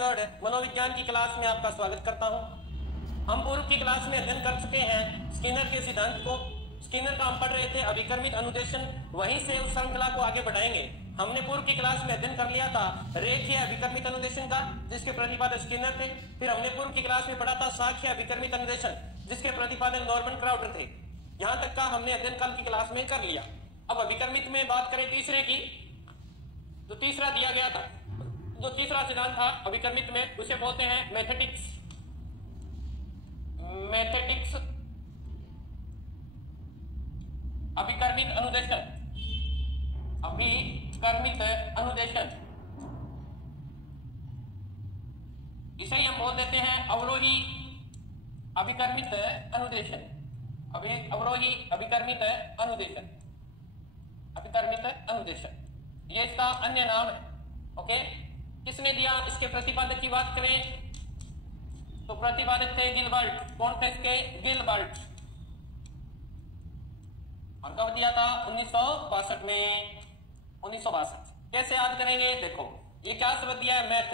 Third मनोविज्ञान की class में आपका स्वागत करता हूं। हम पूर्व की क्लास में अध्ययन कर चुके हैं स्किनर के सिद्धांत को। स्किनर का हम पढ़ रहे थे अभिकर्मित अनुदेशन, वहीं से उस श्रृंखला को आगे बढ़ाएंगे। हमने पूर्व की क्लास में अध्ययन कर लिया था रेखीय अभिकर्मित अनुदेशन का, जिसके प्रतिपादक स्किनर थे। फिर हमने पूर्व की क्लास में पढ़ा था शाखीय अभिकर्मित अनुदेशन, जिसके प्रतिपादक नॉर्मन क्राउडर थे। यहां तक का हमने अध्ययन कल की क्लास में कर लिया। अब अभिकर्मित में बात करें तीसरे की, जो तीसरा दिया गया था, जो तीसरा सिद्धांत था अभिकर्मित में, उसे बोलते हैं मैथेटिक्स। मैथेटिक्स अभिकर्मित अनुदेशन, अभिकर्मित अनुदेशन, इसे ही हम बोल देते हैं अवरोही अभिकर्मित अनुदेशन। अवरोही अभिकर्मित अनुदेशन, अभिकर्मित अनुदेशन, ये इसका अन्य नाम है। ओके, किसने दिया? इसके प्रतिपादक की बात करें तो प्रतिपादक थे गिलबर्ट। कौन थे इसके? गिलबर्ट। और कब दिया था? 1962 में। 1962। कैसे याद करेंगे? देखो, ये क्या शब्द दिया है? मैथ।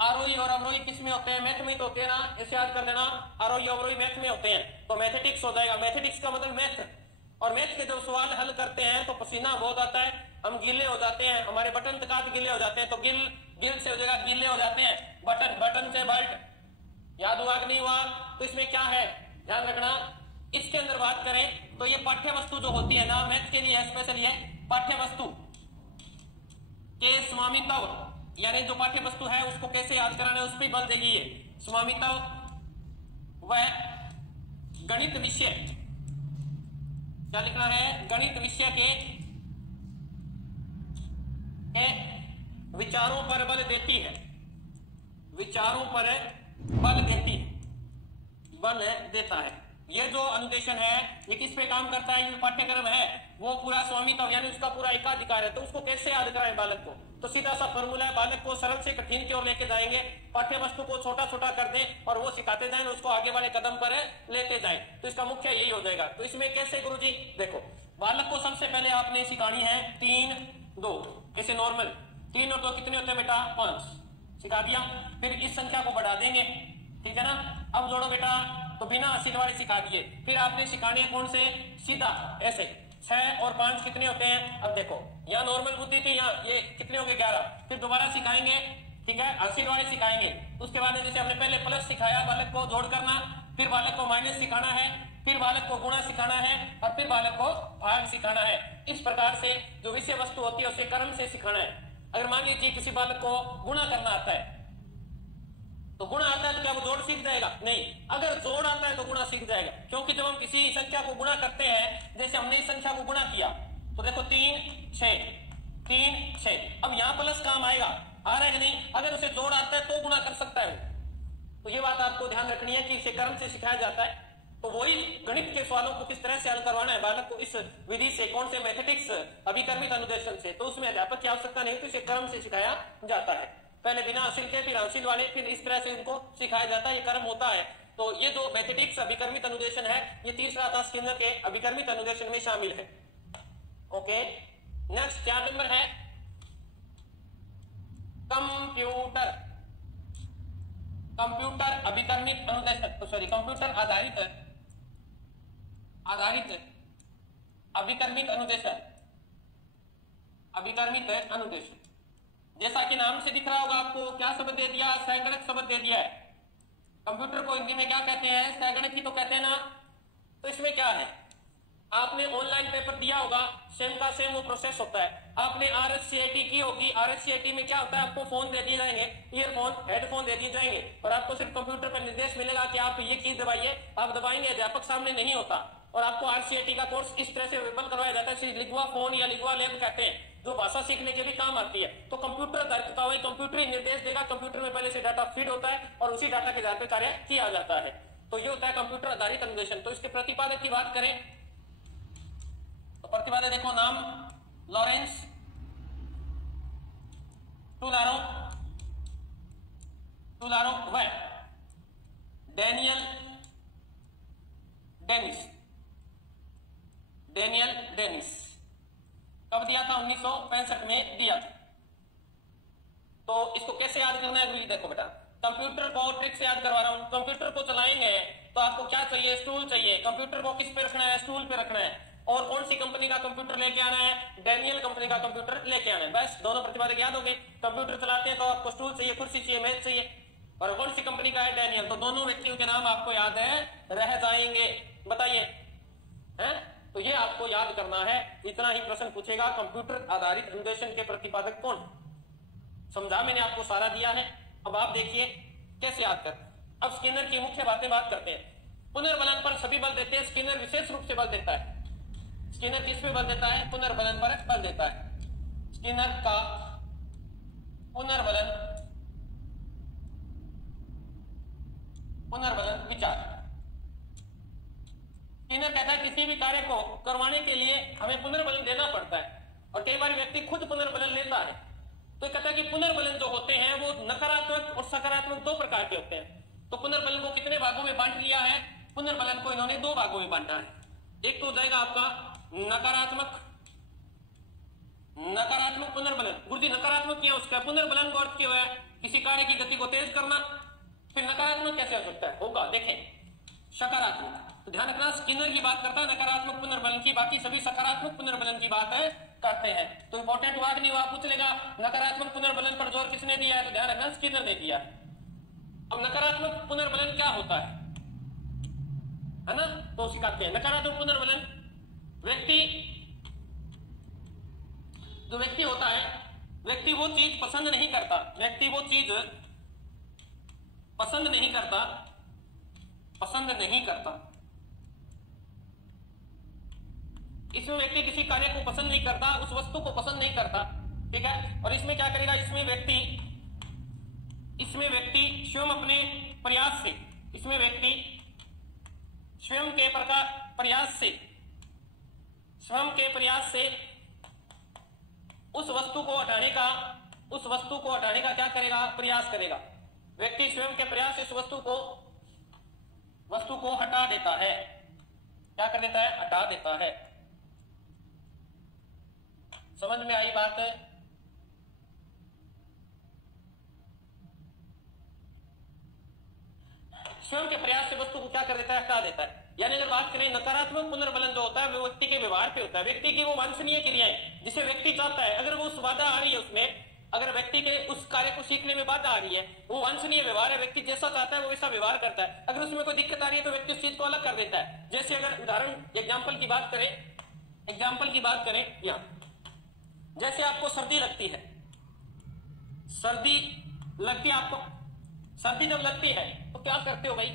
आरोही और अवरोही किस में होते हैं? मैथ में तो होते हैं ना, इसे याद कर लेना। आरोही अवरोही मैथ में होते हैं, तो मैथेटिक्स हो जाएगा। मैथेटिक्स का मतलब मैथ। और मैथ के जब सवाल हल करते हैं तो पसीना बहुत आता है, हम गीले हो जाते हैं, हमारे बटन तक हाथ गीले हो जाते हैं, तो गिल से हो जाएगा गीले हो जाते हैं। बटन से बल्ट। याद हुआ कि नहीं हुआ? तो इसमें क्या है ध्यान रखना। इसके अंदर बात करें तो ये पाठ्य वस्तु जो होती है ना, मैथ के लिए स्पेशल ये पाठ्य वस्तु के स्वामित्व, यानी जो पाठ्य वस्तु है उसको कैसे याद कराना है उस पर बल देगी ये स्वामित्व। वह गणित विषय, क्या लिखना है? गणित विषय के विचारों पर बल देती है। विचारों पर बल देती है, बल देता है। ये जो अनुदेशन है ये किस पे काम करता है? ये पाठ्यक्रम है वो पूरा स्वामित्व, यानी उसका पूरा एकाधिकार है। तो उसको कैसे याद कराएं बालक को? तो सीधा सा फॉर्मूला है, बालक को सरल से कठिन की ओर लेके जाएंगे, पाठ्य वस्तु को छोटा छोटा कर दें और वो सिखाते जाएं, उसको आगे वाले कदम पर लेते जाएं। तो इसका मुख्य यही हो जाएगा। तो इसमें कैसे गुरुजी? देखो, बालक को सबसे पहले आपने सिखानी है 3 2, कैसे नॉर्मल 3 और 2 कितने होते हैं बेटा? 5 सिखा दिया। फिर इस संख्या को बढ़ा देंगे, ठीक है ना। अब जोड़ो बेटा, तो बिना असीध वाले सिखा दिए। फिर आपने सिखानी है कौन से? सीधा ऐसे। 6 और 5 कितने होते हैं? अब देखो, यहाँ नॉर्मल बुद्धि थी, यहाँ ये कितने हो गए? 11। फिर दोबारा सिखाएंगे, ठीक है, असीध वाले सिखाएंगे। उसके बाद जैसे हमने पहले प्लस सिखाया बालक को जोड़ करना, फिर बालक को माइनस सिखाना है, फिर बालक को गुणा सिखाना है, और फिर बालक को भाग सिखाना है। इस प्रकार से जो विषय वस्तु होती है उसे क्रम से सिखाना है। अगर मान लीजिए किसी बालक को गुणा करना आता है, तो गुणा आता है तो क्या वो जोड़ सीख जाएगा? नहीं। अगर जोड़ आता है तो गुणा सीख जाएगा, क्योंकि जब हम किसी संख्या को गुणा करते हैं, जैसे हमने इस संख्या को गुणा किया तो देखो 3 6। अब यहां प्लस काम आएगा, आ रहा है कि नहीं? अगर उसे जोड़ आता है तो गुणा कर सकता है वो। तो ये बात आपको ध्यान रखनी है कि इसे क्रम से सिखाया जाता है। तो वही गणित के सवालों को किस तरह से हल करवाना है बालक को इस विधि से, कौन से? मैथेटिक्स अभिकर्मित अनुदेशन से। तो उसमें अध्यापक की आवश्यकता नहीं, तो इसे क्रम से सिखाया जाता है। पहले बिना असील के, फिर असील वाले, फिर इस तरह से इनको सिखाया जाता है, ये क्रम होता है। तो ये जो मैथेटिक्स अभिकर्मित अनुदेशन है, ये तीसरा था स्किनर के अभिकर्मित अनुदेशन में शामिल है। ओके, नेक्स्ट 4 नंबर है कंप्यूटर। कंप्यूटर अभिकर्मित अनुदेशन, सॉरी, कंप्यूटर आधारित अभिकर्मित अनुदेशन। अभिकर्मित अनुदेशन, जैसा कि नाम से दिख रहा होगा आपको, क्या शब्द दे दिया? संगणक शब्द दे दिया है। कंप्यूटर को हिंदी में क्या कहते हैं? संगणक ही तो कहते हैं ना। तो इसमें क्या है? आपने ऑनलाइन पेपर दिया होगा, सेम का सेम वो प्रोसेस होता है। आपने RSCIT की होगी, RSCIT में क्या होता है? आपको फोन दे दिए जाएंगे, ईयरफोन, हेडफोन दे दिए जाएंगे, और आपको सिर्फ कंप्यूटर पर निर्देश मिलेगा कि आप ये की दबाइए, आप दबाएंगे, अध्यापक सामने नहीं होता। और आपको RCIT का कोर्स इस तरह से विफल करवाया जाता है, लिगवा फोन या लिगवा लैब कहते हैं, जो भाषा सीखने के भी काम आती है। तो कंप्यूटर आधारित होता है, कंप्यूटर ही निर्देश देगा, कंप्यूटर में पहले से डाटा फीड होता है और उसी डाटा के आधार पर कार्य किया जाता है। तो ये होता है कंप्यूटर आधारित अनुदेशन। तो इसके प्रतिपादक की बात करें तो प्रतिपादक देखो, नाम लॉरेंस टुलारो, वह डेनियल डेनिस। कब दिया था? 1965 में दिया था। तो इसको कैसे याद करना है गुरु जी? देखो बेटा, कंप्यूटर को ट्रिक से याद करवा रहा हूं। कंप्यूटर को चलाएंगे तो आपको क्या चाहिए, स्टूल चाहिए। कंप्यूटर को किस पे रखना है, स्टूल पे रखना है। और कौन सी कंपनी का कंप्यूटर लेके आना है, डैनियल कंपनी का कंप्यूटर लेके आना है। बस दोनों प्रतिपादक याद हो गए। कंप्यूटर चलाते हैं तो आपको स्टूल चाहिए, कुर्सी चाहिए, मेज चाहिए। और कौन सी कंपनी का है, डैनियल। तो दोनों व्यक्तियों के नाम आपको याद है, रह जाएंगे। बताइए हैं, तो ये आपको याद करना है। इतना ही प्रश्न पूछेगा, कंप्यूटर आधारित अनुदेशन के प्रतिपादक कौन। समझा मैंने आपको, सारा दिया है। अब आप देखिए कैसे याद कर। अब स्किनर की मुख्य बातें बात करते हैं। पुनर्बलन पर सभी बल देते हैं, स्किनर विशेष रूप से बल देता है। स्किनर किस पे बल देता है, पुनर्बलन पर बल देता है। स्किनर का पुनर्बलन विचार। स्किनर कहता है किसी भी कार्य को करवाने के लिए हमें पुनर्बलन देना पड़ता है, और कई बार व्यक्ति खुद पुनर्बलन लेता है। तो कहता है कि पुनर्बलन जो होते हैं वो नकारात्मक और सकारात्मक दो प्रकार के होते हैं। तो पुनर्बलन को कितने भागों में बांट लिया है, पुनर्बलन को इन्होंने दो भागों में बांटा है। एक तो हो जाएगा आपका नकारात्मक पुनर्बलन। गुरुजी नकारात्मक क्या उसका, पुनर्बलन का अर्थ क्या है, किसी कार्य की गति को तेज करना। फिर नकारात्मक कैसे हो सकता है, होगा देखें सकारात्मक। तो ध्यान रखना, स्किनर की बात करता है नकारात्मक पुनर्बलन की, बाकी सभी सकारात्मक पुनर्बलन की बात है करते हैं। तो इंपॉर्टेंट वाक्य नहीं हुआ, पूछ लेगा नकारात्मक पुनर्बलन पर जोर किसने दिया है, तो ध्यान रखना स्किनर ने दिया। अब नकारात्मक पुनर्बलन क्या होता है ना, तो सिखाते हैं। नकारात्मक पुनर्बलन जो व्यक्ति होता है, व्यक्ति वो चीज पसंद नहीं करता, व्यक्ति वो चीज पसंद नहीं करता। इसमें व्यक्ति किसी कार्य को पसंद नहीं करता, उस वस्तु को पसंद नहीं करता, ठीक है। और इसमें क्या करेगा, इसमें व्यक्ति स्वयं अपने प्रयास से, इसमें व्यक्ति स्वयं के प्रयास से उस वस्तु को हटाने का क्या करेगा, प्रयास करेगा। व्यक्ति स्वयं के प्रयास से इस वस्तु को हटा देता है। क्या कर देता है, हटा देता है। समझ में आई बात है। स्वयं के प्रयास से वस्तु को क्या कर देता है, हटा देता है। यानी अगर बात करें नकारात्मक पुनर्बलन जो होता है वो व्यक्ति के व्यवहार पे होता है। व्यक्ति की वो वांछनीय क्रियाएं जिसे व्यक्ति चाहता है, अगर वो उस बाधा आ रही है उसमें, अगर व्यक्ति के उस कार्य को सीखने में बाधा आ रही है, वो वांछनीय व्यवहार है, व्यक्ति जैसा चाहता है वो वैसा व्यवहार करता है। अगर उसमें कोई दिक्कत आ रही है तो व्यक्ति उस चीज को अलग कर देता है। जैसे अगर उदाहरण एग्जाम्पल की बात करें यहाँ, जैसे आपको सर्दी लगती है, सर्दी जब लगती है तो क्या करते हो भाई,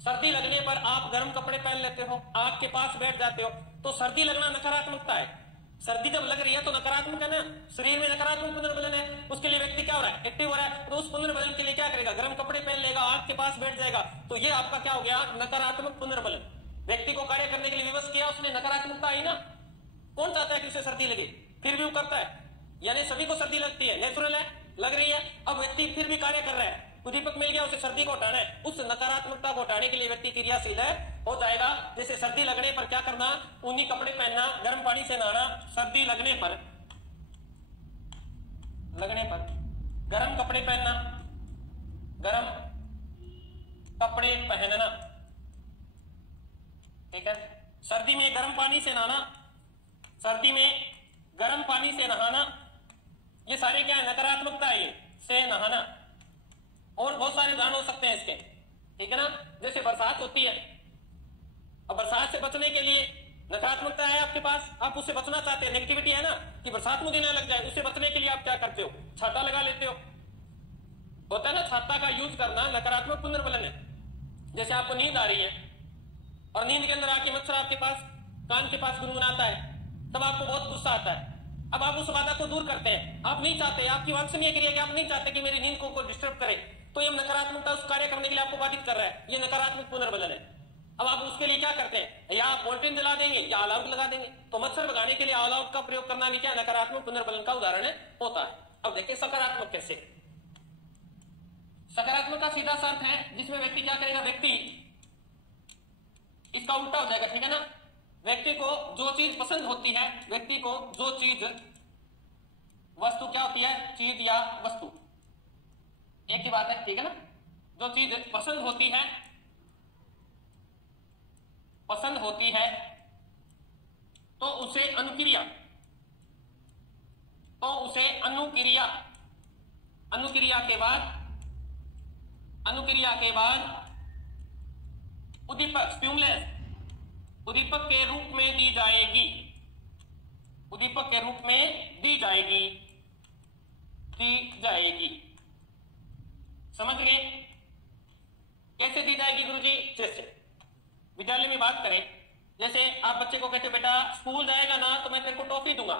सर्दी लगने पर आप गर्म कपड़े पहन लेते हो, आग के पास बैठ जाते हो। तो सर्दी लगना नकारात्मकता है। सर्दी जब लग रही है तो नकारात्मक है ना, शरीर में नकारात्मक पुनर्बलन है। उसके लिए व्यक्ति क्या हो रहा है, एक्टिव हो रहा है। तो उस पुनर्बलन के लिए क्या करेगा, गर्म कपड़े पहन लेगा, आग के पास बैठ जाएगा। तो ये आपका क्या हो गया, नकारात्मक पुनर्बलन। व्यक्ति को कार्य करने के लिए विवश किया, उसने नकारात्मकता आई ना। कौन चाहता है कि उसे सर्दी लगे, फिर भी वो करता है। यानी सभी को सर्दी लगती है, नेचुरल है, लग रही है। अब व्यक्ति फिर भी कार्य कर रहा है, उद्दीपक मिल गया, उसे सर्दी को हटाना है। उस नकारात्मकता को हटाने के लिए व्यक्ति क्रियाशील हो जाएगा। जैसे सर्दी लगने पर क्या करना, ऊनी कपड़े पहनना, गर्म पानी से नहाना। सर्दी लगने पर गर्म कपड़े पहनना, ठीक है। सर्दी में गर्म पानी से नहाना, ये सारे क्या है, नकारात्मकता है। ये से नहाना, और बहुत सारे उदाहरण हो सकते हैं इसके, ठीक है ना। जैसे बरसात होती है, अब बरसात से बचने के लिए नकारात्मकता है आपके पास, आप उससे बचना चाहते हैं, नेगेटिविटी है ना कि बरसात मुझे ना लग जाए, उससे बचने के लिए आप क्या करते हो, छाता लगा लेते हो। होता है ना, छाता का यूज करना नकारात्मक पुनर्बलन है। जैसे आपको नींद आ रही है और नींद के अंदर आके मच्छर आपके पास कान के पास गुनगुनाता है, तब आपको बहुत गुस्सा आता है। अब आप उस बाधा को दूर करते हैं, आप नहीं चाहते, आपकी वांछनीय क्रिया कि आप नहीं चाहते कि मेरी नींद को डिस्टर्ब करे, तो ये नकारात्मकता उस कार्य करने के लिए आपको बाधित कर रहा है, ये नकारात्मक पुनर्बलन है। अब आप उसके लिए क्या करते हैं, या आप वोल्टेज जला देंगे या ऑल आउट लगा देंगे। तो मच्छर भगाने के लिए ऑल आउट का प्रयोग करना भी क्या नकारात्मक पुनर्बलन का उदाहरण होता है। अब देखिए सकारात्मक कैसे। सकारात्मक का सीधा सा अर्थ है जिसमें व्यक्ति क्या करेगा, व्यक्ति इसका उल्टा हो जाएगा, ठीक है ना। व्यक्ति को जो चीज पसंद होती है, व्यक्ति को जो चीज, वस्तु क्या होती है, चीज या वस्तु, एक ही बात है, ठीक है ना। जो चीज पसंद होती है तो उसे अनुक्रिया, अनुक्रिया के बाद उद्दीपक स्टिमुलस उद्दीपक के रूप में दी जाएगी, समझ गए? कैसे दी जाएगी गुरुजी? जैसे विद्यालय में बात करें, जैसे आप बच्चे को कहते बेटा स्कूल जाएगा ना तो मैं तेरे को टॉफी दूंगा।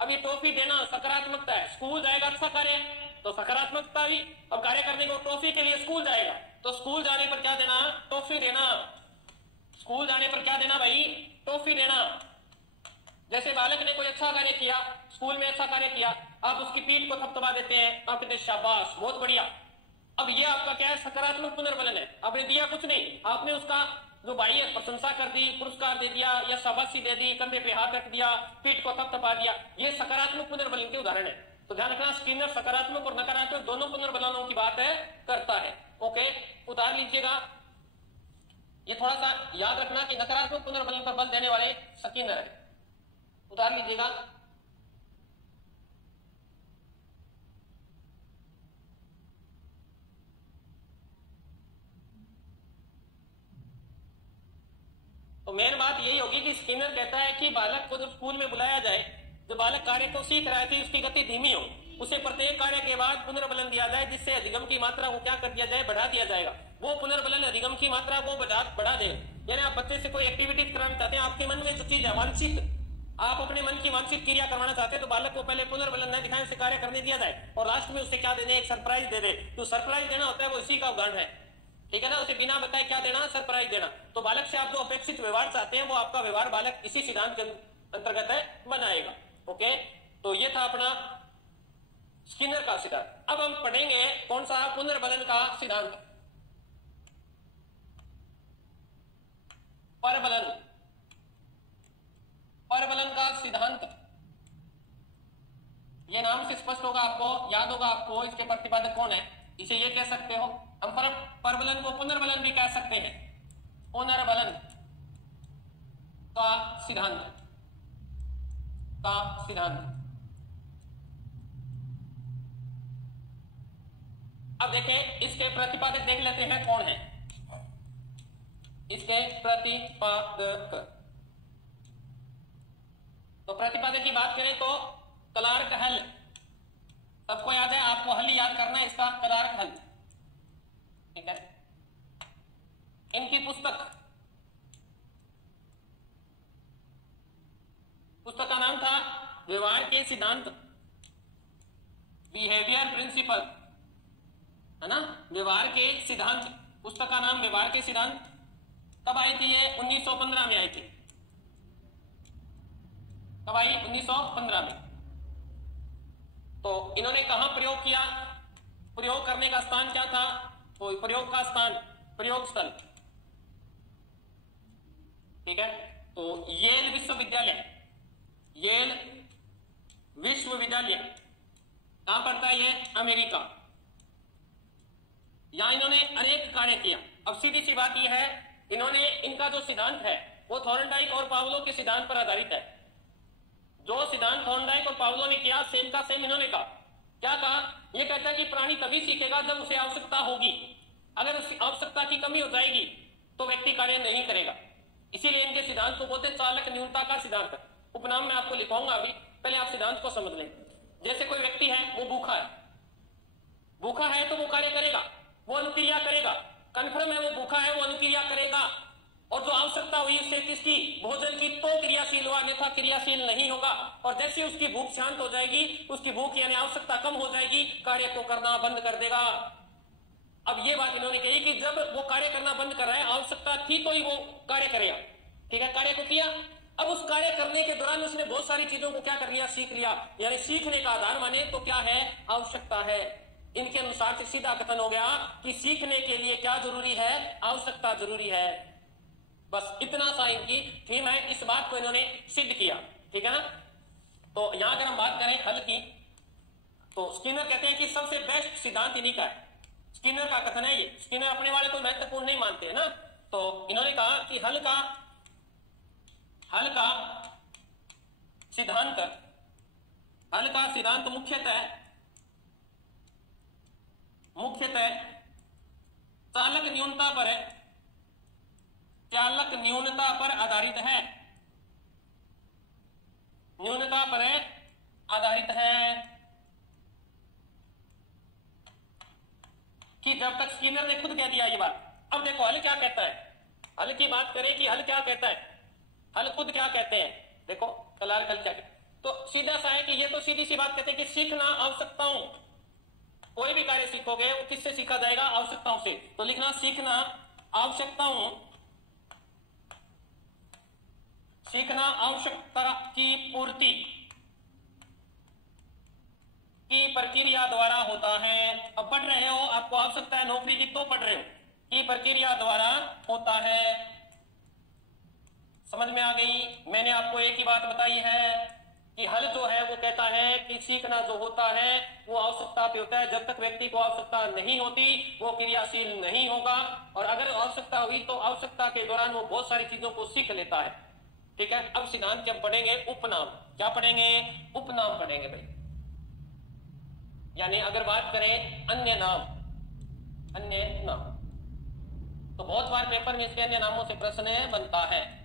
अब ये टॉफी देना सकारात्मकता है, स्कूल जाएगा अच्छा कार्य तो सकारात्मकता भी, अब कार्य करने को टॉफी के लिए स्कूल जाएगा तो स्कूल जाने पर क्या देना? टॉफी देना। स्कूल जाने पर क्या देना भाई? टॉफी देना। जैसे बालक ने कोई अच्छा कार्य किया, स्कूल में अच्छा कार्य किया, आप उसकी पीठ को थपथपा देते हैं, आप कहते हैं शाबाश बहुत बढ़िया। अब ये आपका क्या है? सकारात्मक पुनर्बलन है। आपने दिया कुछ नहीं, आपने उसका जो बाह्य प्रशंसा कर दी, पुरस्कार दे दिया या शाबाशी दे दी, कंधे पे हाथ रख दिया, पीठ को थपथपा दिया, ये सकारात्मक पुनर्बलन के उदाहरण है। तो ध्यान रखना, स्किनर सकारात्मक और नकारात्मक दोनों पुनर्बलनों की बात है करता है। ओके, उतार लीजिएगा। ये थोड़ा सा याद रखना कि नकारात्मक पुनर्बलन पर बल देने वाले स्किनर है, उतार लीजिएगा। तो मेन बात यही होगी कि स्किनर कहता है कि बालक को जब स्कूल में बुलाया जाए, जो बालक कार्य को सीख रहा है तो उसकी गति धीमी हो, उसे प्रत्येक कार्य के बाद पुनर्बलन दिया जाए, जिससे अधिगम की मात्रा को क्या कर दिया जाए? बढ़ा दिया जाएगा। वो पुनर्बलन अधिगम की मात्रा को बढ़ा दे। यानी आप बच्चे से कोई एक्टिविटी कराना चाहते हैं, आपके मन में जो चीज है वांछित, आप अपने मन की वांछित क्रिया करवाना चाहते हैं, तो बालक को पहले पुनर्बलन न दिखाएं, उसे कार्य करने दिया जाए और लास्ट में उसे क्या देने? एक सरप्राइज दे दे। तो सरप्राइज देना होता है वो इसी का उदाहरण है, ठीक है ना? उसे बिना बताए क्या देना? सरप्राइज देना। तो बालक से आप जो अपेक्षित व्यवहार चाहते हैं वो आपका व्यवहार बालक इसी सिद्धांत के अंतर्गत है बनाएगा। ओके, तो ये था अपना स्किनर का सिद्धांत। अब हम पढ़ेंगे कौन सा? पुनर्बलन का सिद्धांत, परबलन का सिद्धांत। ये नाम से स्पष्ट होगा, आपको याद होगा, आपको इसके प्रतिपादक कौन है, इसे ये कह सकते हो। हम परबलन को पुनर्बलन भी कह सकते हैं, पुनर्बलन का सिद्धांत, अब देखें इसके प्रतिपादक देख लेते हैं कौन है। इसके प्रतिपादक, तो प्रतिपादक की बात करें तो क्लार्क हल, सबको याद है, आपको हल याद करना है इसका, क्लार्क हल, ठीक है। इनकी पुस्तक का नाम था व्यवहार के सिद्धांत, बिहेवियर प्रिंसिपल, है ना? व्यवहार के सिद्धांत, पुस्तक का नाम व्यवहार के सिद्धांत। कब आई थी ये? 1915 में आई थी। कब आई? 1915 में। तो इन्होंने कहां प्रयोग किया? प्रयोग करने का स्थान क्या था? तो प्रयोग का स्थान प्रयोग स्थल, ठीक है। तो येल विश्वविद्यालय, येल विश्वविद्यालय कहां पड़ता है? ये अमेरिका। यहां इन्होंने अनेक कार्य किया। अब सीधी सी बात यह है, इन्होंने इनका जो सिद्धांत है वो थॉर्नडाइक और पावलो के सिद्धांत पर आधारित है। जो सिद्धांत थॉर्नडाइक और पावलो ने किया, सेम का सेम इन्होंने कहा। क्या कहा? यह कहता है कि प्राणी तभी सीखेगा जब उसे आवश्यकता होगी। अगर उसकी आवश्यकता की कमी हो जाएगी तो व्यक्ति कार्य नहीं करेगा। इसीलिए इनके सिद्धांत को बोलते चालक न्यूनता का सिद्धांत। उपनाम में आपको लिखवाऊंगा अभी, पहले आप सिद्धांत को समझ लें। जैसे कोई व्यक्ति है, वो भूखा है तो वो कार्य करेगा, वो अनुक्रिया करेगा। कन्फर्म है वो भूखा है, वो अनुक्रिया करेगा। और जो आवश्यकता हुई उससे किसकी? भोजन की, तो क्रियाशील हुआ, अन्यथा क्रियाशील नहीं होगा। और जैसे उसकी भूख शांत हो जाएगी, उसकी भूख यानी आवश्यकता कम हो जाएगी, कार्य को करना बंद कर देगा। अब ये बात इन्होंने कही कि जब वो कार्य करना बंद कर रहा है, आवश्यकता थी तो ही वो कार्य करेगा, ठीक है। कार्य को किया, अब उस कार्य करने के दौरान उसने बहुत सारी चीजों को क्या कर लिया? सीख लिया। यानी सीखने का आधार माने तो क्या है? आवश्यकता है। इनके अनुसार से सीधा कथन हो गया कि सीखने के लिए क्या जरूरी है? आवश्यकता जरूरी है। बस इतना सा इनकी थीम है। इस बात को इन्होंने सिद्ध किया, ठीक है ना। तो यहां अगर हम बात करें हल की, तो स्किनर कहते हैं कि सबसे बेस्ट सिद्धांत इन्हीं का है। स्किनर का कथन है ये। स्किनर अपने वाले को महत्वपूर्ण नहीं मानते है ना, तो इन्होंने कहा कि हल का सिद्धांत मुख्यतः चालक न्यूनता पर आधारित है। कि जब तक स्किनर ने खुद कह दिया ये बात। अब देखो हल क्या कहता है, हल की बात करें कि हल क्या कहता है, हल खुद क्या कहते हैं। देखो कलार कल क्या, तो सीधा सा है कि ये तो सीधी सी बात कहते हैं कि सीखना आवश्यकताओं, कोई भी कार्य सीखोगे वो किससे सीखा जाएगा, आवश्यकताओं से। तो लिखना सीखना आवश्यकता की पूर्ति की प्रक्रिया द्वारा होता है। अब पढ़ रहे हो, आपको आवश्यकता है नौकरी की, तो पढ़ रहे हो कि प्रक्रिया द्वारा होता है। समझ में आ गई। मैंने आपको एक ही बात बताई है कि हल जो है वो कहता है कि सीखना जो होता है वो आवश्यकता पे होता है। जब तक व्यक्ति को आवश्यकता नहीं होती वो क्रियाशील नहीं होगा, और अगर आवश्यकता हुई तो आवश्यकता के दौरान वो बहुत सारी चीजों को सीख लेता है। ठीक है। अब सिद्धांत जब पढ़ेंगे उपनाम, क्या पढ़ेंगे, उपनाम पढ़ेंगे भाई। यानी अगर बात करें अन्य नाम, तो बहुत बार पेपर में इसके अन्य नामों से प्रश्न बनता है।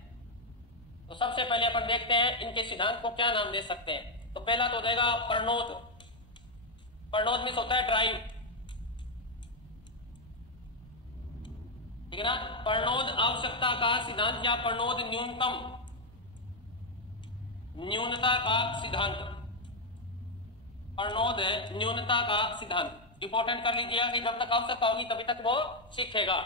तो सबसे पहले अपन देखते हैं इनके सिद्धांत को क्या नाम दे सकते हैं। तो पहला तो देगा प्रणोद। प्रणोद मीन्स होता है ड्राइव, ठीक है ना। प्रणोद आवश्यकता का सिद्धांत या प्रणोद न्यूनता का सिद्धांत, प्रणोद न्यूनता का सिद्धांत। इंपॉर्टेंट कर लीजिएगा कि जब तक आवश्यकता होगी तभी तक वो सीखेगा।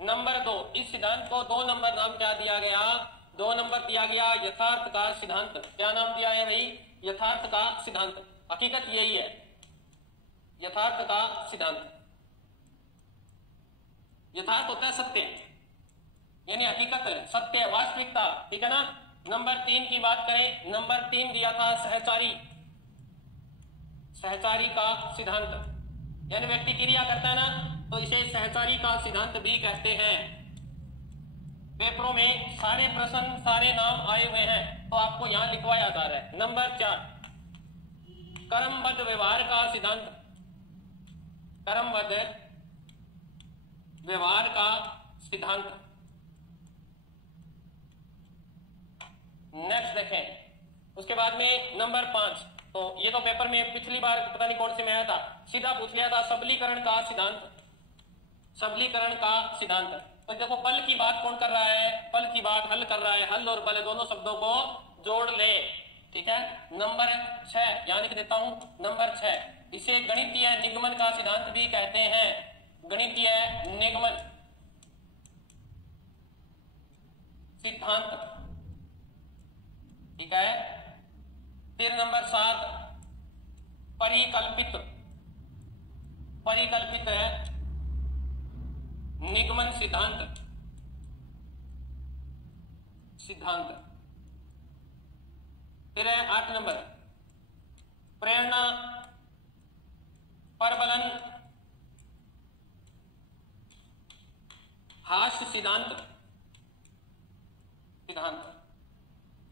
नंबर 2, इस सिद्धांत को 2 नंबर नाम क्या दिया गया, 2 नंबर दिया गया यथार्थ का सिद्धांत। क्या नाम दिया है भाई, यथार्थ का सिद्धांत। हकीकत यही है, यथार्थ का सिद्धांत। यथार्थ होता है सत्य, यानी हकीकत, सत्य, वास्तविकता, ठीक है ना। नंबर 3 की बात करें, नंबर 3 दिया था सहचारी का सिद्धांत। यानी व्यक्ति क्रिया करता है ना, तो इसे सहचारी का सिद्धांत भी कहते हैं। पेपरों में सारे प्रश्न, सारे नाम आए हुए हैं, तो आपको यहां लिखवाया जा रहा है। नंबर 4 क्रमबद्ध व्यवहार का सिद्धांत, क्रमबद्ध व्यवहार का सिद्धांत। नेक्स्ट देखें, उसके बाद में नंबर 5, तो ये तो पेपर में पिछली बार पता नहीं कौन से में आया था, सीधा पूछ लिया था सबलीकरण का सिद्धांत। सबलीकरण का सिद्धांत। तो देखो बल की बात कौन कर रहा है, बल की बात हल कर रहा है। हल और बल दोनों शब्दों को जोड़ ले, ठीक है। नंबर 6 यहां लिख देता हूं, नंबर 6 इसे गणितीय निगमन का सिद्धांत भी कहते हैं। गणितीय निगमन सिद्धांत, ठीक है। फिर नंबर 7 परिकल्पित निगमन सिद्धांत। फिर है 8 नंबर प्रेरणा परबलन हास्य सिद्धांत।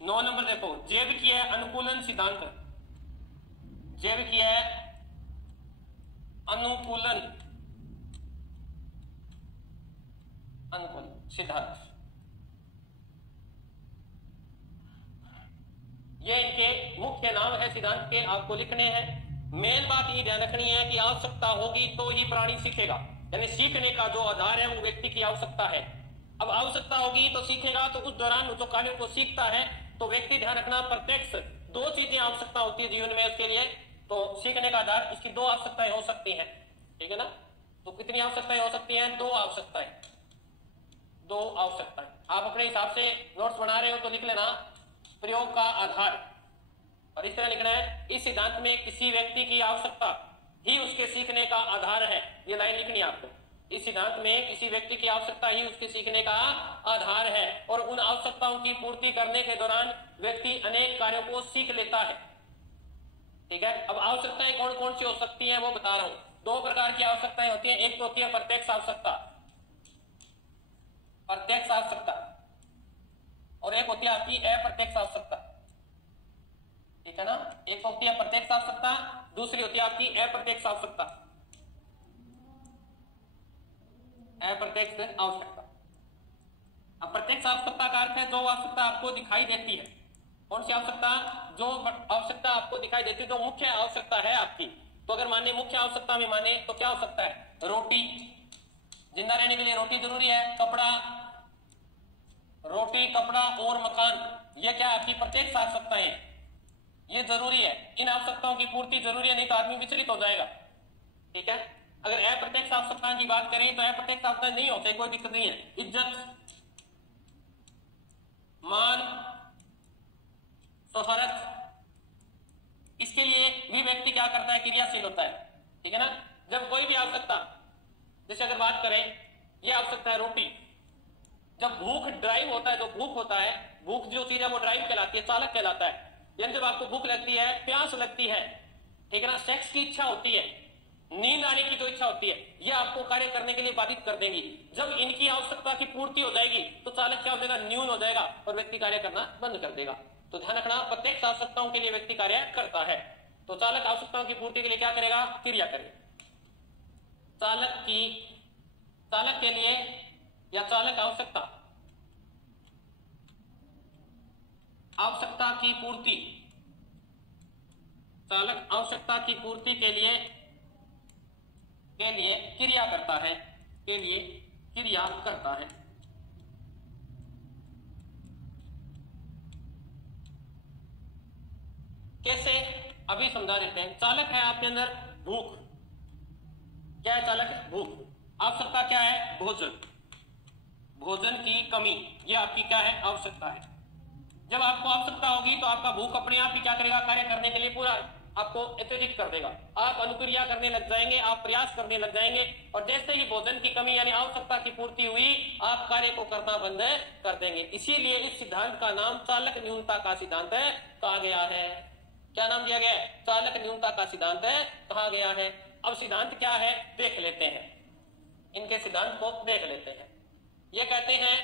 9 नंबर देखो जैविकीय अनुकूलन सिद्धांत। जैविकीय अनुकूलन सिद्धांत। ये इनके मुख्य नाम है सिद्धांत के, आपको लिखने हैं। मेन बात ये ध्यान रखनी है कि आवश्यकता होगी तो ही प्राणी सीखेगा, यानी सीखने का जो आधार है वो व्यक्ति की आवश्यकता है। अब आवश्यकता होगी तो सीखेगा, तो उस दौरान जो कार्यों को सीखता है तो व्यक्ति ध्यान रखना प्रत्यक्ष 2 चीजें आवश्यकता होती है जीवन में उसके लिए। तो सीखने का आधार उसकी 2 आवश्यकताएं हो सकती हैं, ठीक है ना। तो कितनी आवश्यकताएं हो सकती हैं, 2 आवश्यकताएं। 2 आवश्यकताएं आप अपने हिसाब से नोट्स बना रहे हो तो लिख लेना, प्रयोग का आधार। और इस तरह लिखना है, इस सिद्धांत में किसी व्यक्ति की आवश्यकता ही उसके सीखने का आधार है। ये लाइन लिखनी है आपको। इस सिद्धांत में किसी व्यक्ति की आवश्यकता ही उसके सीखने का आधार है, और उन आवश्यकताओं की पूर्ति करने के दौरान व्यक्ति अनेक कार्यों को सीख लेता है, ठीक है। अब आवश्यकताएं कौन कौन सी हो सकती हैं वो बता रहा हूं। दो प्रकार की आवश्यकताएं होती है। एक तो होती है प्रत्यक्ष आवश्यकता, प्रत्यक्ष आवश्यकता, और एक होती है आपकी अप्रत्यक्ष आवश्यकता। ठीक है ना, एक होती है प्रत्यक्ष आवश्यकता, दूसरी होती है आपकी अप्रत्यक्ष आवश्यकता। अप्रत्यक्ष आवश्यकता। अब प्रत्यक्ष आवश्यकता का अर्थ है जो आवश्यकता आपको दिखाई देती है। कौन सी आवश्यकता? जो आवश्यकता आपको दिखाई देती है, जो मुख्य आवश्यकता है आपकी। तो अगर माने मुख्य आवश्यकता में माने तो क्या हो सकता है? रोटी, जिंदा रहने के लिए रोटी जरूरी है। कपड़ा, रोटी, कपड़ा और मकान, ये क्या आपकी प्रत्यक्ष आवश्यकता है, ये जरूरी है। इन आवश्यकताओं की पूर्ति जरूरी है, नहीं तो आदमी विचलित हो जाएगा। ठीक है। अगर अप्रत्यक्ष आवश्यकता की बात करें तो अप्रत्यक्ष आवश्यकता नहीं होते, कोई दिक्कत नहीं है। इज्जत, मान, शोहरत, इसके लिए भी व्यक्ति क्या करता है? क्रियाशील होता है। ठीक है ना। जब कोई भी आवश्यकता, जैसे अगर बात करें, ये आवश्यकता है रोटी। जब भूख ड्राइव होता है, जो भूख होता है, भूख जो चीज है वो ड्राइव कहलाती है, चालक कहलाता है। यानी जब आपको भूख लगती है, प्यास लगती है, ठीक है ना, सेक्स की इच्छा होती है, नींद आने की जो इच्छा होती है, ये आपको कार्य करने के लिए बाधित कर देंगी। जब इनकी आवश्यकता की पूर्ति हो जाएगी तो चालक क्या हो जाएगा? न्यून हो जाएगा और व्यक्ति कार्य करना बंद कर देगा। तो ध्यान रखना, प्रत्यक्ष आवश्यकताओं के लिए व्यक्ति कार्य करता है। तो चालक आवश्यकताओं की पूर्ति के लिए क्या करेगा? क्रिया करेगा। चालक के लिए या चालक आवश्यकता की पूर्ति, चालक आवश्यकता की पूर्ति के लिए क्रिया करता है, के लिए क्रिया करता है। कैसे? अभी समझा देते हैं। चालक है आपके अंदर भूख। क्या है चालक? भूख। आवश्यकता क्या है? भोजन, भोजन की कमी, ये आपकी क्या है? आवश्यकता है। जब आपको आवश्यकता होगी तो आपका भूख अपने आप ही क्या करेगा? कार्य करने के लिए पूरा आपको उत्तेजित कर देगा। आप अनुक्रिया करने लग जाएंगे, आप प्रयास करने लग जाएंगे, और जैसे ही भोजन की कमी यानी आवश्यकता की पूर्ति हुई, आप कार्य को करना बंद कर देंगे। इसीलिए इस सिद्धांत का नाम चालक न्यूनता का सिद्धांत कहा गया है। क्या नाम दिया गया है? चालक न्यूनता का सिद्धांत कहा गया है। अब सिद्धांत क्या है देख लेते हैं, इनके सिद्धांत को देख लेते हैं। ये कहते हैं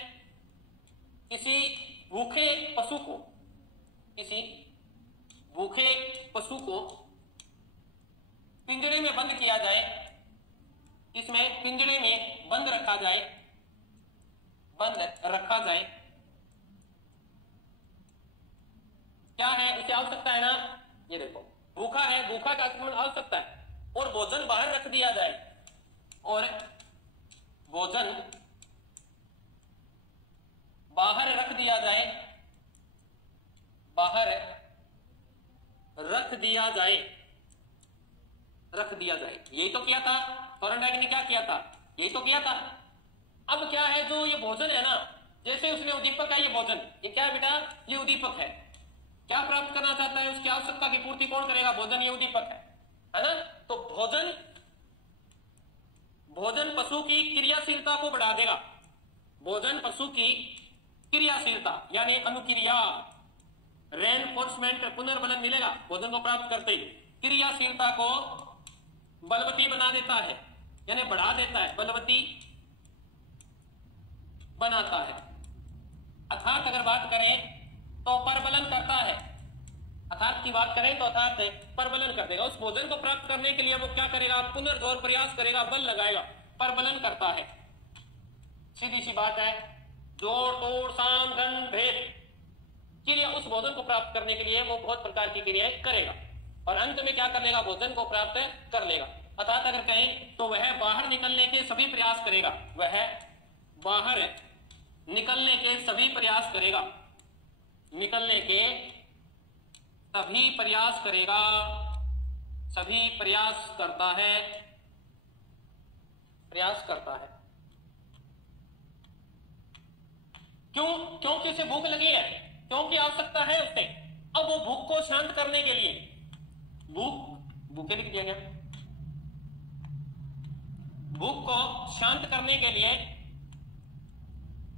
किसी भूखे पशु को पिंजरे में बंद किया जाए, इसमें पिंजरे में बंद रखा जाए, क्या है? उसे आवश्यकता है ना, ये देखो भूखा है, भूखा का आक्रमण आवश्यकता है, और भोजन बाहर रख दिया जाए, और भोजन बाहर रख दिया जाए, यही तो किया था थॉर्नडाइक ने। क्या किया था? यही तो किया था। अब क्या है, जो ये भोजन है ना, जैसे उसने उद्दीपक है, ये भोजन, ये क्या है बेटा? ये उद्दीपक है। क्या प्राप्त करना चाहता है? उसकी आवश्यकता की पूर्ति कौन करेगा? भोजन, ये उद्दीपक है ना। तो भोजन पशु की क्रियाशीलता को बढ़ा देगा। भोजन पशु की क्रियाशीलता यानी अनुक्रिया, रेनफोर्समेंट, पुनर्बलन मिलेगा भोजन को प्राप्त करते ही। क्रियाशीलता को बलवती बना देता है, यानी बढ़ा देता है, बलवती बनाता है। अर्थात अगर बात करें तो परबलन करता है, अर्थात की बात करें तो अर्थात परबलन कर देगा। उस भोजन को प्राप्त करने के लिए वो क्या करेगा? पुनर्जोर प्रयास करेगा, बल लगाएगा, परबलन करता है। सीधी सी बात है, जोड़ तोड़ साम गण भेद के लिए उस भोजन को प्राप्त करने के लिए वो बहुत प्रकार की क्रियाएं करेगा, और अंत में क्या कर लेगा? भोजन को प्राप्त कर लेगा। अर्थात अगर कहें तो वह बाहर निकलने के सभी प्रयास करेगा, वह बाहर निकलने के सभी प्रयास करेगा, निकलने के सभी प्रयास करेगा, सभी प्रयास करता है, प्रयास करता है। क्योंकि उसे भूख लगी है, क्योंकि आवश्यकता है उसे। अब वो भूख को शांत करने के लिए, भूखे लिख दिया गया, भूख को शांत करने के लिए,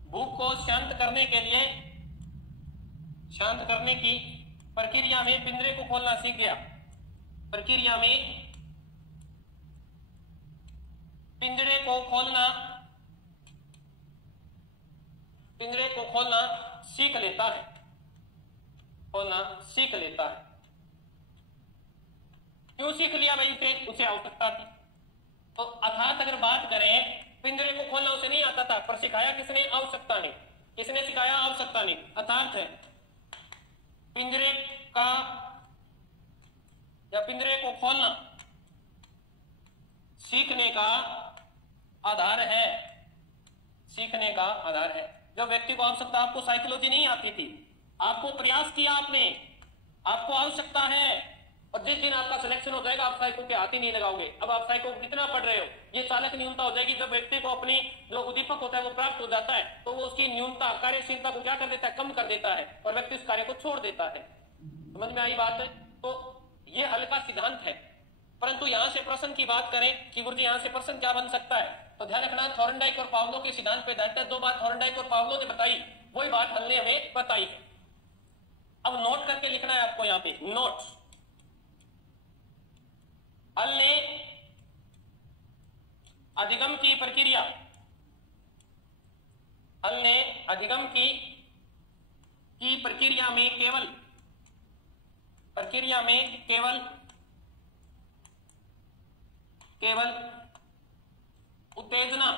भूख को शांत करने के लिए, शांत करने की प्रक्रिया में पिंजरे को खोलना सीख गया, प्रक्रिया में पिंजरे को खोलना सीख लेता है, खोलना सीख लेता है। क्यों सीख लिया भाई? उसे आवश्यकता थी। तो अर्थात अगर बात करें, पिंजरे को खोलना उसे नहीं आता था, पर सिखाया किसने? आवश्यकता ने। किसने सिखाया? आवश्यकता ने। अर्थात है पिंजरे का या पिंजरे को खोलना सीखने का आधार है, सीखने का आधार है। जो व्यक्ति को आवश्यकता, आपको साइकोलॉजी नहीं आती थी, आपको प्रयास किया आपने, आपको आवश्यकता है, और जिस दिन आपका सिलेक्शन हो जाएगा आप साइको के हाथ ही नहीं लगाओगे। अब आप साइको कितना पढ़ रहे हो, ये चालक न्यूनता हो जाएगी। जब व्यक्ति को अपनी जो उद्दीपक होता है वो प्राप्त हो जाता है, तो वो उसकी न्यूनता, कार्यशीलता को क्या कर देता है? कम कर देता है, और व्यक्ति उस कार्य को छोड़ देता है। समझ में आई बात है? तो ये हल का सिद्धांत है। परंतु यहां से प्रश्न की बात करें कि गुरुजी यहां से प्रश्न क्या बन सकता है, तो ध्यान रखना, थॉर्नडाइक और पावलो के सिद्धांत पे ध्यान। दो बात थॉर्नडाइक और पावलो ने बताई, वही बात हल ने हमें बताई है। अब नोट करके लिखना है आपको यहां पे, नोट। हल ने अधिगम की प्रक्रिया, हल ने अधिगम की प्रक्रिया में केवल उत्तेजना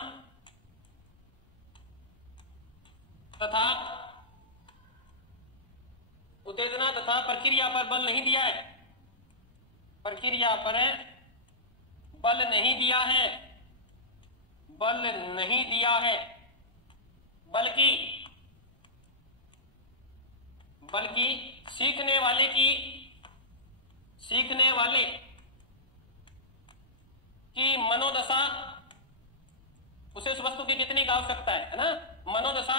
तथा प्रक्रिया पर बल नहीं दिया है, प्रक्रिया पर बल नहीं दिया है, बल्कि सीखने वाले की मनोदशा, उसे उस वस्तु की कितनी का आवश्यकता है ना, मनोदशा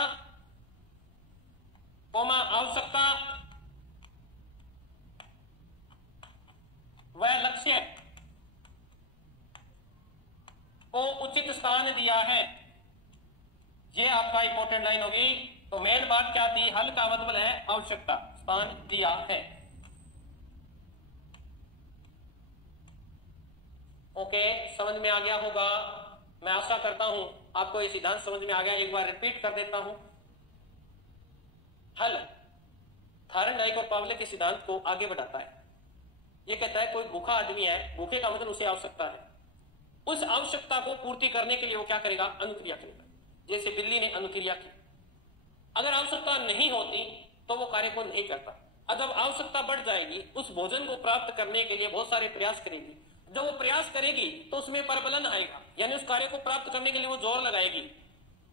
आवश्यकता वह लक्ष्य को उचित स्थान दिया है। ये आपका इंपॉर्टेंट लाइन होगी। तो मेन बात क्या थी? हल का मतलब है आवश्यकता, स्थान दिया है। ओके, समझ में आ गया होगा, मैं आशा करता हूं आपको ये सिद्धांत समझ में आ गया। एक बार रिपीट कर देता हूं। हल थॉर्नडाइक और पावले के सिद्धांत को आगे बढ़ाता है। ये कहता है कोई भूखा आदमी है, भूखे का मतलब उसे आवश्यकता है, उस आवश्यकता को पूर्ति करने के लिए वो क्या करेगा? अनुक्रिया करेगा। जैसे बिल्ली ने अनुक्रिया की। अगर आवश्यकता नहीं होती तो वो कार्य को नहीं करता। अब जब आवश्यकता बढ़ जाएगी, उस भोजन को प्राप्त करने के लिए बहुत सारे प्रयास करेगी। जब वो प्रयास करेगी तो उसमें परबलन आएगा, यानी उस कार्य को प्राप्त करने के लिए वो जोर लगाएगी,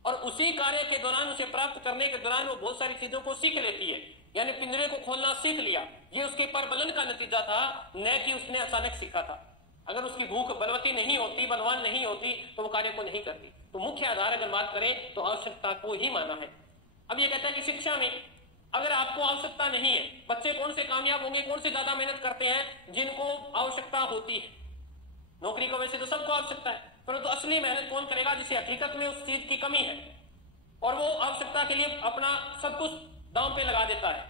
और उसी कार्य के दौरान, उसे प्राप्त करने के दौरान वो बहुत सारी चीजों को सीख लेती है। यानी पिंजरे को खोलना सीख लिया, ये उसके परबलन का नतीजा था, न कि उसने अचानक सीखा था। अगर उसकी भूख बलवती नहीं होती, बलवान नहीं होती, तो वो कार्य को नहीं करती। तो मुख्य आधार अगर बात करें तो आवश्यकता को ही माना है। अब ये कहता है कि शिक्षा में अगर आपको आवश्यकता नहीं है, बच्चे कौन से कामयाब होंगे, कौन से ज्यादा मेहनत करते हैं? जिनको आवश्यकता होती है। नौकरी को वैसे तो सबको आवश्यकता है, परंतु असली मेहनत कौन करेगा? जिसे हकीकत में उस चीज की कमी है और वो आवश्यकता के लिए अपना सब कुछ दांव पे लगा देता है,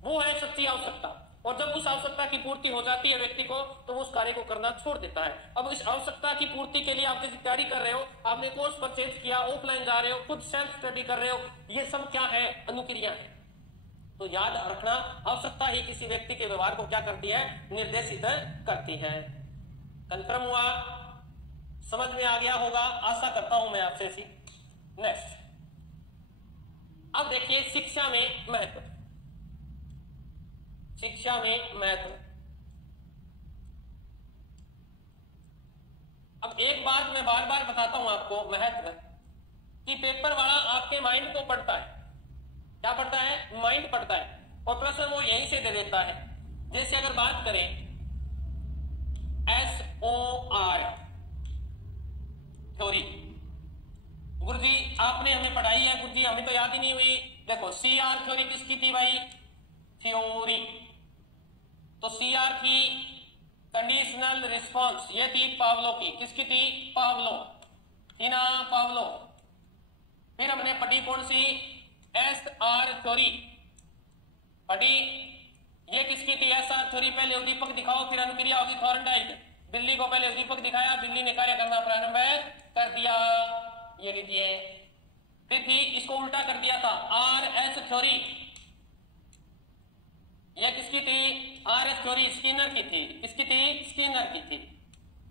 वो है सच्ची आवश्यकता। और जब उस आवश्यकता की पूर्ति हो जाती है व्यक्ति को, तो वो उस कार्य को करना छोड़ देता है। अब इस आवश्यकता की पूर्ति के लिए आप तैयारी कर रहे हो, आपने कोर्स परचेज किया, ऑफलाइन जा रहे हो, खुद सेल्फ स्टडी कर रहे हो, ये सब क्या है? अनुक्रिया है। तो याद रखना, आवश्यकता ही किसी व्यक्ति के व्यवहार को क्या करती है? निर्देशित करती है। कंफर्म हुआ? समझ में आ गया होगा, आशा करता हूं मैं आपसे। नेक्स्ट, अब देखिए शिक्षा में महत्व। शिक्षा में महत्व। अब एक बात मैं बार बार बताता हूं आपको, महत्व कि पेपर वाला आपके माइंड को पढ़ता है। क्या पढ़ता है? माइंड पढ़ता है, और प्रश्न वो यहीं से दे देता है। जैसे अगर बात करें SOR थ्योरी, गुरुजी आपने हमें पढ़ाई है, गुरुजी हमें तो याद ही नहीं हुई। देखो CR थ्योरी किसकी थी भाई? थ्योरी। तो CR की कंडीशनल रिस्पॉन्स, ये थी पावलो की। किसकी थी? पावलो थी ना, पावलो। फिर हमने पढ़ी कौन सी? SR थ्योरी पढ़ी। ये किसकी थी? SR theory. पहले उद्दीपक दिखाओ, फिर अनुक्रिया होगी थॉर्नडाइक। बिल्ली को पहले उद्दीपक दिखाया, बिल्ली ने कार्य करना प्रारंभ कर दिया, ये लीजिए। फिर भी इसको उल्टा कर दिया था, RH थ्योरी, ये किसकी थी? RH थ्योरी स्किनर की थी। किसकी थी? स्किनर की थी।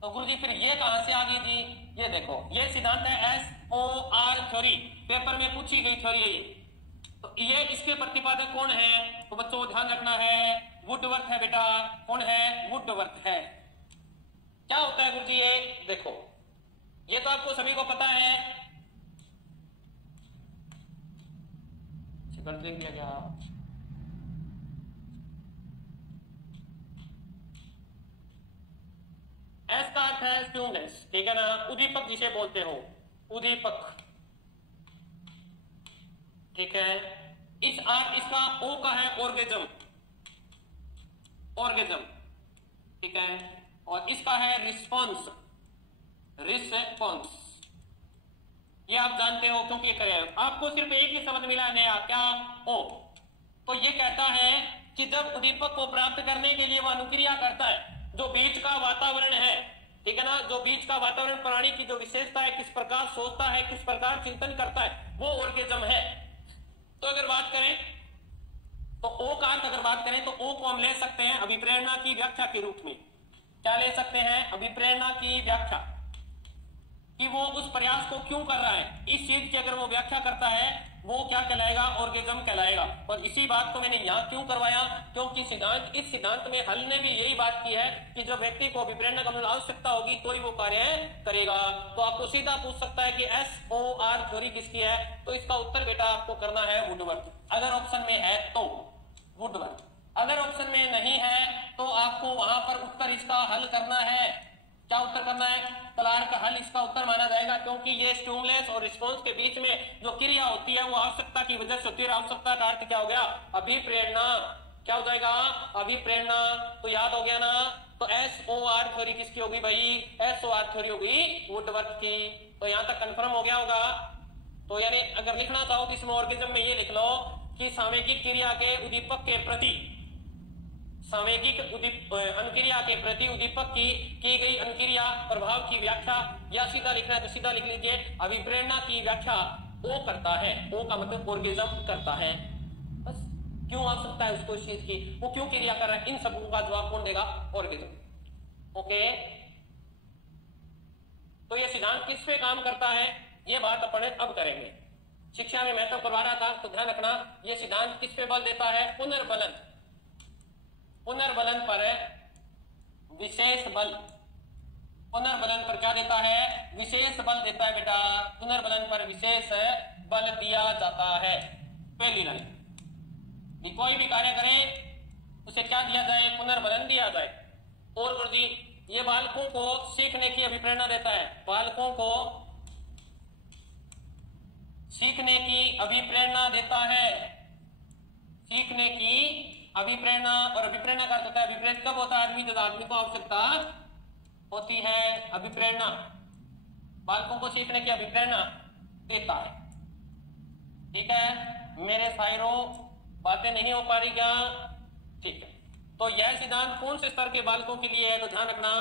तो गुरुजी फिर ये कहां से आ गई थी? ये देखो, ये सिद्धांत है SOR थ्योरी, पेपर में पूछी गई थ्योरी है ये। तो ये इसके प्रतिपादक कौन है? तो बच्चों ध्यान रखना है, वुडवर्थ है बेटा। कौन है? वुडवर्थ है। क्या होता है गुरुजी ये? देखो, ये तो आपको सभी को पता है। कर दिया क्या? एस का अर्थ है स्टिमुलस, ठीक है ना? उद्दीपक जिसे बोलते हो, उद्दीपक, ठीक है। इसका ओ का है ऑर्गेजम, ऑर्गेजम, ठीक है। और इसका है रिस्पॉन्स, रिस्पॉन्स, ये आप जानते हो क्योंकि करें। आपको सिर्फ एक ही शब्द मिला नया, क्या? ओ। तो ये कहता है कि जब उद्दीपक को प्राप्त करने के लिए वह अनुक्रिया करता है, जो बीच का वातावरण है, ठीक है ना, जो बीच का वातावरण प्राणी की जो विशेषता है, किस प्रकार सोचता है, किस प्रकार चिंतन करता है, वो ऑर्गेजम है। तो अगर बात करें तो ओ का अर्थ अगर बात करें तो ओ को हम ले सकते हैं अभिप्रेरणा की व्याख्या के रूप में। क्या ले सकते हैं? अभिप्रेरणा की व्याख्या, कि वो उस प्रयास को क्यों कर रहा है, इस चीज की अगर वो व्याख्या करता है, वो क्या कहलाएगा? ऑर्गेजम कहलाएगा। और इसी बात को मैंने यहां क्यों करवाया? क्योंकि सिद्धांत, इस सिद्धांत में हल ने भी यही बात की है कि जब व्यक्ति को अभिप्रेरणा की आवश्यकता होगी तो ही वो कार्य करेगा। तो आपको सीधा पूछ सकता है कि SOR थ्योरी किसकी है? तो इसका उत्तर बेटा आपको करना है वुडवर्थ, अगर ऑप्शन में है तो वुडवर्थ। अगर ऑप्शन में नहीं है तो आपको वहां पर उत्तर इसका हल करना है। क्या उत्तर करना है? क्लार्क हल इसका उत्तर माना जाएगा, क्योंकि ये स्टिमुलस और रिस्पॉन्स के बीच में जो क्रिया होती है वो आवश्यकता की वजह से होती है। आवश्यकता का अर्थ क्या हो गया? अभिप्रेरणा। क्या हो जाएगा? अभिप्रेरणा। तो याद हो गया ना? तो SOR थ्योरी किसकी होगी भाई? SOR थ्योरी होगी वुडवर्थ की। तो यहां तक कंफर्म हो गया होगा। तो यानी अगर लिखना चाहो तो इसमें ऑर्गेजम में ये लिख लो कि सामयिक क्रिया के उद्दीपक के प्रति, सामयिक अनुक्रिया के प्रति उद्दीपक की गई अनुक्रिया प्रभाव की व्याख्या, या सीधा लिखना है तो सीधा लिख लीजिए अभिप्रेरणा की व्याख्या ओ करता है। ओ का मतलब ऑर्गेजम करता है। बस क्यों आवश्यकता है उसको इस चीज की, वो क्यों क्रिया कर रहा है, इन सबों का जवाब कौन देगा? ऑर्गेजम। ओके, तो ये सिद्धांत किस पे काम करता है ये बात अपन अब करेंगे। शिक्षा में मैं तो करवा रहा था, तो ध्यान रखना, ये सिद्धांत किस पे बल देता है? पुनर्बलन। पुनर्बलन पर विशेष बल, पुनर्बलन पर क्या देता है? विशेष बल देता है बेटा। पुनर्बलन पर विशेष बल दिया जाता है। पहली लाइन, कोई भी कार्य करे उसे क्या दिया जाए? पुनर्बलन दिया जाए। और गुरुजी ये बालकों को सीखने की अभिप्रेरणा देता है, बालकों को सीखने की अभिप्रेरणा देता है, सीखने की अभिप्रेरणा। और अभिप्रेरणा का होता है, अभिप्रेत कब होता है? आदमी जब आदमी को आवश्यकता होती है, अभिप्रेरणा। बालकों को सीखने की अभिप्रेरणा देता है। ठीक है मेरे शायरों, बातें नहीं हो पा रही क्या? ठीक है, तो यह सिद्धांत कौन से स्तर के बालकों के लिए है? तो ध्यान रखना,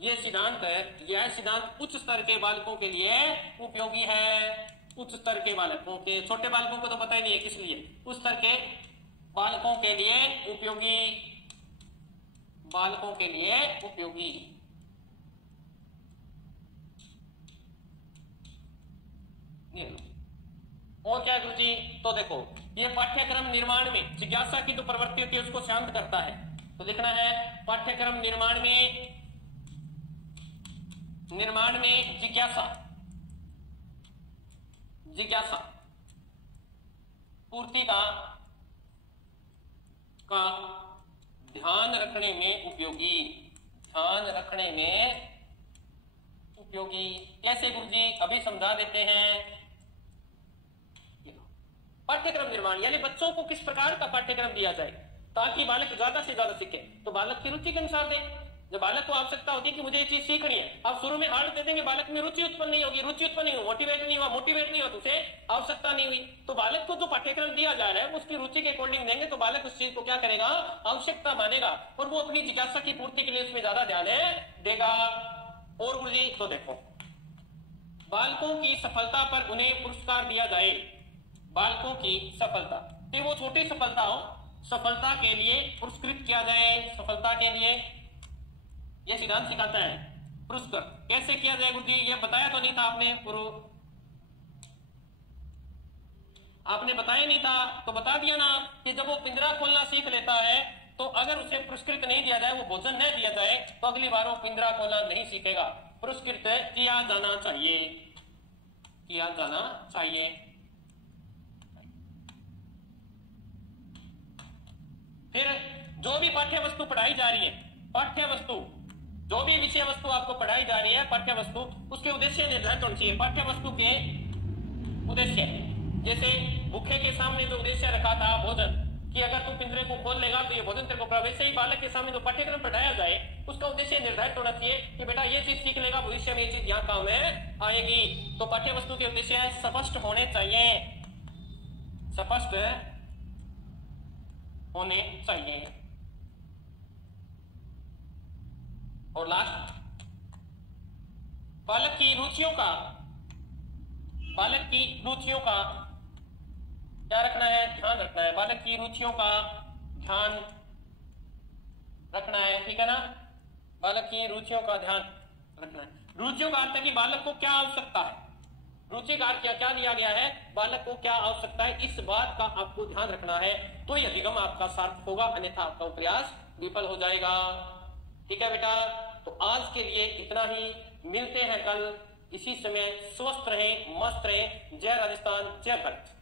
यह सिद्धांत उच्च स्तर के बालकों के लिए उपयोगी है। उच्च स्तर के बालकों के, छोटे बालकों को तो पता ही नहीं है किस लिए, उच्च स्तर के बालकों के लिए उपयोगी, बालकों के लिए उपयोगी। और क्या गुरु जी? तो देखो, ये पाठ्यक्रम निर्माण में जिज्ञासा की जो प्रवृत्ति होती है उसको शांत करता है। तो लिखना है पाठ्यक्रम निर्माण में जिज्ञासा, जिज्ञासा पूर्ति का ध्यान रखने में उपयोगी, ध्यान रखने में उपयोगी। कैसे गुरुजी? अभी समझा देते हैं। पाठ्यक्रम निर्माण यानी बच्चों को किस प्रकार का पाठ्यक्रम दिया जाए ताकि बालक ज्यादा से ज्यादा सीखे। तो बालक की रुचि के अनुसार दे, जब बालक को आवश्यकता होती है कि मुझे ये चीज सीखनी है, आप शुरू में हार्ड दे देंगे, बालक में रुचि उत्पन्न नहीं होगी, रुचि उत्पन्न नहीं हो, मोटिवेट नहीं हुआ, मोटिवेट नहीं हो तो उसे आवश्यकता नहीं हुई। तो बालक को जो पाठ्यक्रम दिया जा रहा है उसकी रुचि के अकॉर्डिंग देंगे तो बालक उस चीज को क्या करेगा, आवश्यकता मानेगा और वो अपनी जिज्ञासा की पूर्ति के लिए उसमें ज्यादा ध्यान देगा। और गुरु जी तो देखो, बालकों की सफलता पर उन्हें पुरस्कार दिया जाए, बालकों की सफलता, तो वो छोटी सफलता हो, सफलता के लिए पुरस्कृत किया जाए, सफलता के लिए यह सिद्धांत सिखाता है। पुरस्कार कैसे किया जाए गुरु जी, ये बताया तो नहीं था आपने, आपने बताया नहीं था तो बता दिया ना कि जब वो पिंजरा खोलना सीख लेता है तो अगर उसे पुरस्कृत नहीं दिया जाए, वो भोजन नहीं दिया जाए तो अगली बार वो पिंजरा खोलना नहीं सीखेगा। पुरस्कृत किया जाना चाहिए, किया जाना चाहिए। फिर जो भी पाठ्य वस्तु पढ़ाई जा रही है, पाठ्य वस्तु जो भी विषय वस्तु आपको पढ़ाई जा रही है, पाठ्य वस्तु, उसके उद्देश्य निर्धारित होने चाहिए। पाठ्य वस्तु के उद्देश्य, जैसे भूखे के सामने जो उद्देश्य रखा था भोजन, कि अगर तू पिंजरे को खोल लेगा तो ये भोजन तेरे को प्राप्त, वैसे ही बालक के सामने जो पाठ्यक्रम पढ़ाया जाए उसका उद्देश्य निर्धारित होना चाहिए कि बेटा ये चीज सीख लेगा, भविष्य में ये चीज यहाँ काम में आएगी। तो पाठ्य वस्तु के उद्देश्य स्पष्ट होने चाहिए, स्पष्ट होने चाहिए। और लास्ट, बालक की रुचियों का, बालक की रुचियों का क्या रखना है, ध्यान रखना है। बालक की रुचियों का ध्यान रखना है, ठीक है ना, बालक की रुचियों का ध्यान रखना है। रुचियों का अर्थ है कि बालक को क्या आवश्यकता है, रुचि का अर्थ क्या दिया गया है, बालक को क्या आवश्यकता है, इस बात का आपको ध्यान रखना है, तो यह अधिगम आपका सार्थक होगा, अन्यथा आपका प्रयास विफल हो जाएगा। ठीक है बेटा, तो आज के लिए इतना ही, मिलते हैं कल इसी समय। स्वस्थ रहें, मस्त रहें। जय राजस्थान, जय भारत।